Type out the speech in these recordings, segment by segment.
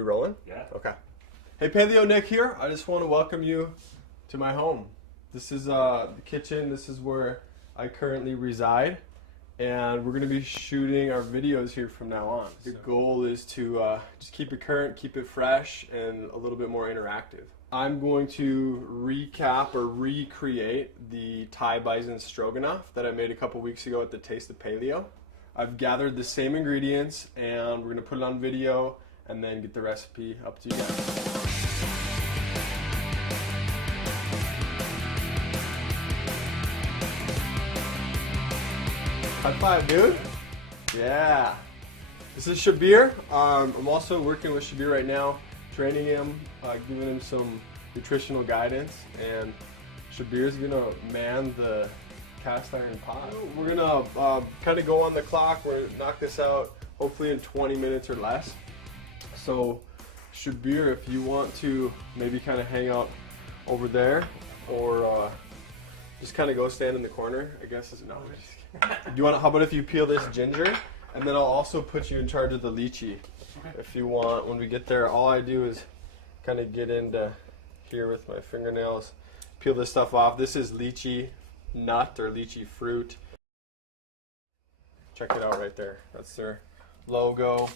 We rolling? Yeah. Okay. Hey, Paleo Nick here. I just want to welcome you to my home. This is the kitchen. This is where I currently reside, and we're going to be shooting our videos here from now on. The goal is to just keep it current, keep it fresh, and a little bit more interactive. I'm going to recap or recreate the Thai Bison Stroganoff that I made a couple weeks ago at the Taste of Paleo. I've gathered the same ingredients, and we're going to put it on video and then get the recipe up to you guys. High five, dude. Yeah. This is Shabir. I'm also working with Shabir right now, training him, giving him some nutritional guidance, and Shabir's gonna man the cast iron pot. We're gonna kind of go on the clock. We're gonna knock this out hopefully in 20 minutes or less. So Shabir, if you want to maybe kind of hang out over there, or just kind of go stand in the corner, I guess. No, I'm just kidding. Do you want? How about if you peel this ginger, and then I'll also put you in charge of the lychee. Okay. If you want, when we get there, all I do is kind of get into here with my fingernails, peel this stuff off. This is lychee nut or lychee fruit. Check it out right there. That's their logo.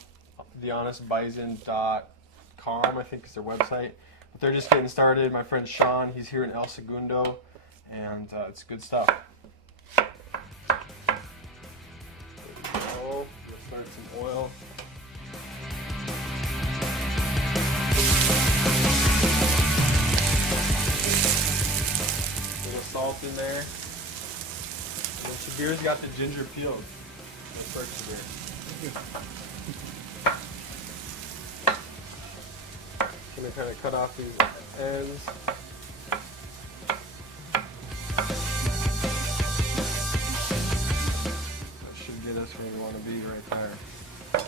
TheHonestBison.com, I think is their website. But they're just getting started. My friend Sean, he's here in El Segundo, and it's good stuff. There we go. We'll start some oil. A little salt in there. And then Shabir's got the ginger peeled. Let's start Shabir. Gonna kind of cut off these ends. That should get us where we want to be right there. Let's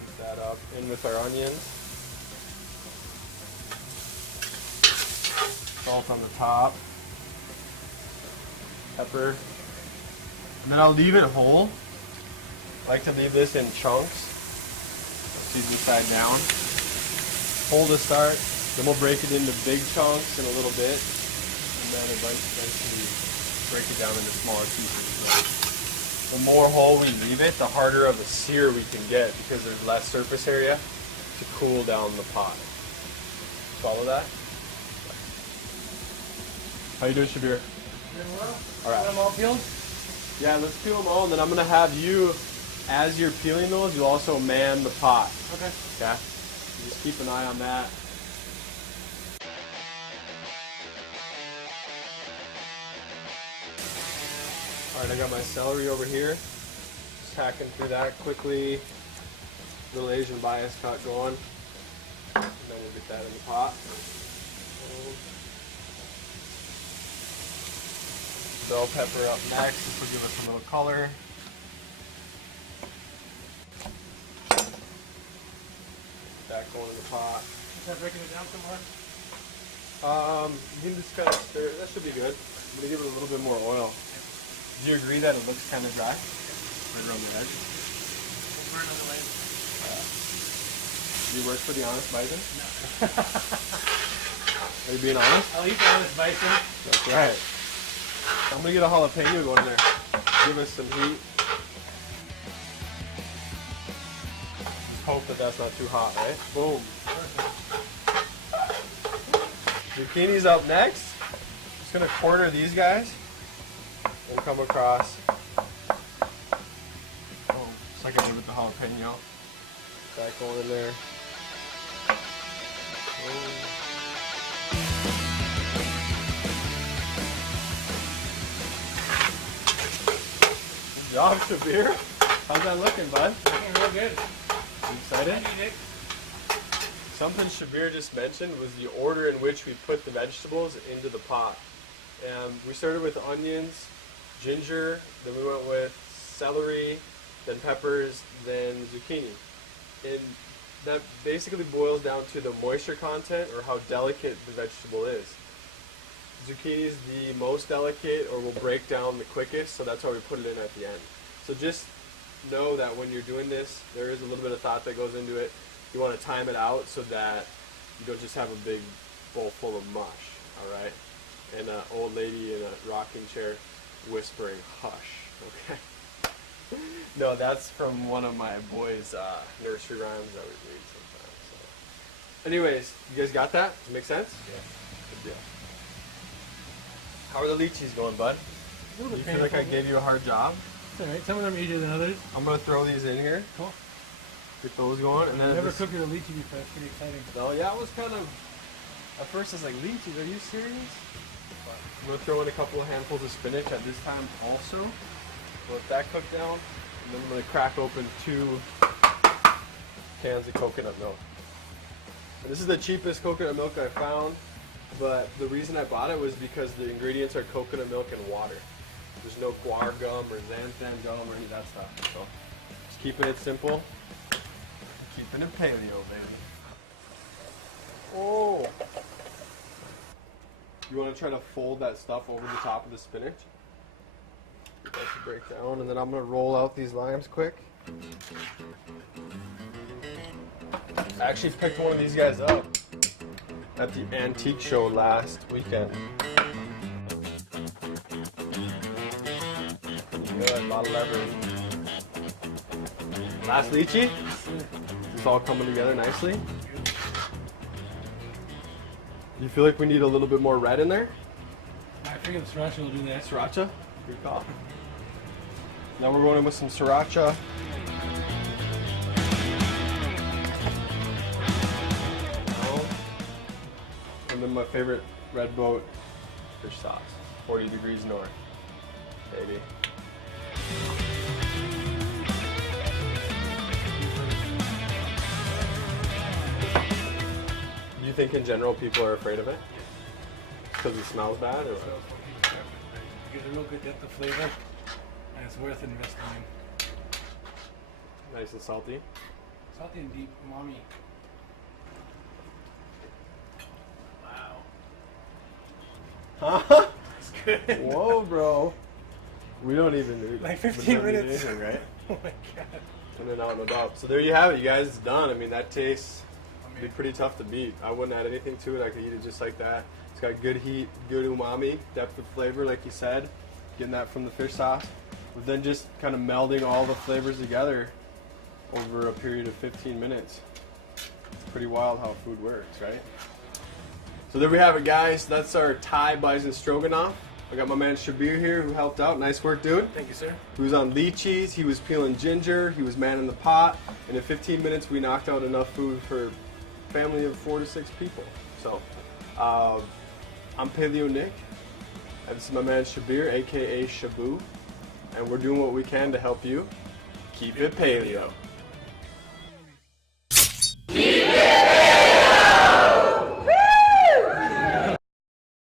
get that up in with our onions. Salt on the top. Pepper. And then I'll leave it whole. I like to leave this in chunks. Season side down. Whole to start, then we'll break it into big chunks in a little bit, and then eventually break it down into smaller pieces. So the more whole we leave it, the harder of a sear we can get because there's less surface area to cool down the pot. Follow that? How you doing, Shabir? Doing well. All right. Want them all peeled? Yeah, let's peel them all, and then I'm gonna have you, as you're peeling those, you also man the pot. Okay. Okay. Just keep an eye on that. Alright, I got my celery over here. Just hacking through that quickly. Little Asian bias cut going. And then we'll get that in the pot. Bell pepper up next. This will give us a little color. That going in the pot. Is that breaking it down somewhere? You can just kind of stir it. That should be good. I'm going to give it a little bit more oil. Do you agree that it looks kind of dry? Right around the edge? We'll burn on the way. Do you work for the Honest Bison? No. Are you being honest? I'll eat the Honest Bison. That's right. I'm going to get a jalapeno going there. Give us some heat. Hope that that's not too hot, right? Boom. Zucchini's up next. Just gonna quarter these guys and come across. Oh, just like I did with the jalapeno. That going in there. Boom. Good job, Shabir. How's that looking, bud? Looking real good. You excited? Something Shabir just mentioned was the order in which we put the vegetables into the pot. And we started with onions, ginger, then we went with celery, then peppers, then zucchini. And that basically boils down to the moisture content or how delicate the vegetable is. Zucchini is the most delicate or will break down the quickest, so that's why we put it in at the end. So just know that when you're doing this, there is a little bit of thought that goes into it. you want to time it out so that you don't just have a big bowl full of mush, all right? And an old lady in a rocking chair whispering, hush, okay? No, that's from one of my boys' nursery rhymes that we read sometimes. So. Anyways, you guys got that? Does it make sense? Yeah. Good deal. How are the lychees going, bud? A little You bit feel like I painful. gave you a hard job? It's alright. Some of them are easier than others. I'm gonna throw these in here, Cool. get those going, and then Never this- cooked with a lychee before. It's pretty exciting. No, yeah, it was kind of. At first, I was like, lychees, are you serious? I'm gonna throw in a couple of handfuls of spinach at this time also. Let that cook down, and then I'm gonna crack open 2 cans of coconut milk. And this is the cheapest coconut milk I found, but the reason I bought it was because the ingredients are coconut milk and water. There's no guar gum or xanthan gum or any of that stuff. So just keeping it simple, keeping it paleo, baby. Oh! You want to try to fold that stuff over the top of the spinach? That should break down, and then I'm going to roll out these limes quick. I actually picked one of these guys up at the antique show last weekend. Good, a lot of leverage. Last lychee? It's all coming together nicely. You feel like we need a little bit more red in there? I figured the sriracha will do that. Sriracha? Good call. Now we're going in with some sriracha. And then my favorite red boat fish sauce. 40 degrees north. Baby. Do you think in general people are afraid of it? Because it smells bad or what? You get a real good depth of flavor, and it's worth investing in. Nice and salty. Salty and deep umami. Wow. Huh? It's good. Whoa, bro. We don't even need Like we 15 don't need minutes. anything, right? Oh my god. In and out, no doubt. So there you have it, you guys. It's done. I mean, that tastes be pretty tough to beat. I wouldn't add anything to it. I could eat it just like that. It's got good heat, good umami, depth of flavor, like you said. Getting that from the fish sauce. But then just kind of melding all the flavors together over a period of 15 minutes. It's pretty wild how food works, right? So there we have it, guys. That's our Thai Bison Stroganoff. I got my man Shabir here who helped out. Nice work, dude. Thank you, sir. He was on lychees, he was peeling ginger, he was manning the pot, and in 15 minutes we knocked out enough food for a family of 4 to 6 people. So, I'm Paleo Nick, and this is my man Shabir, aka Shabu, and we're doing what we can to help you keep it paleo.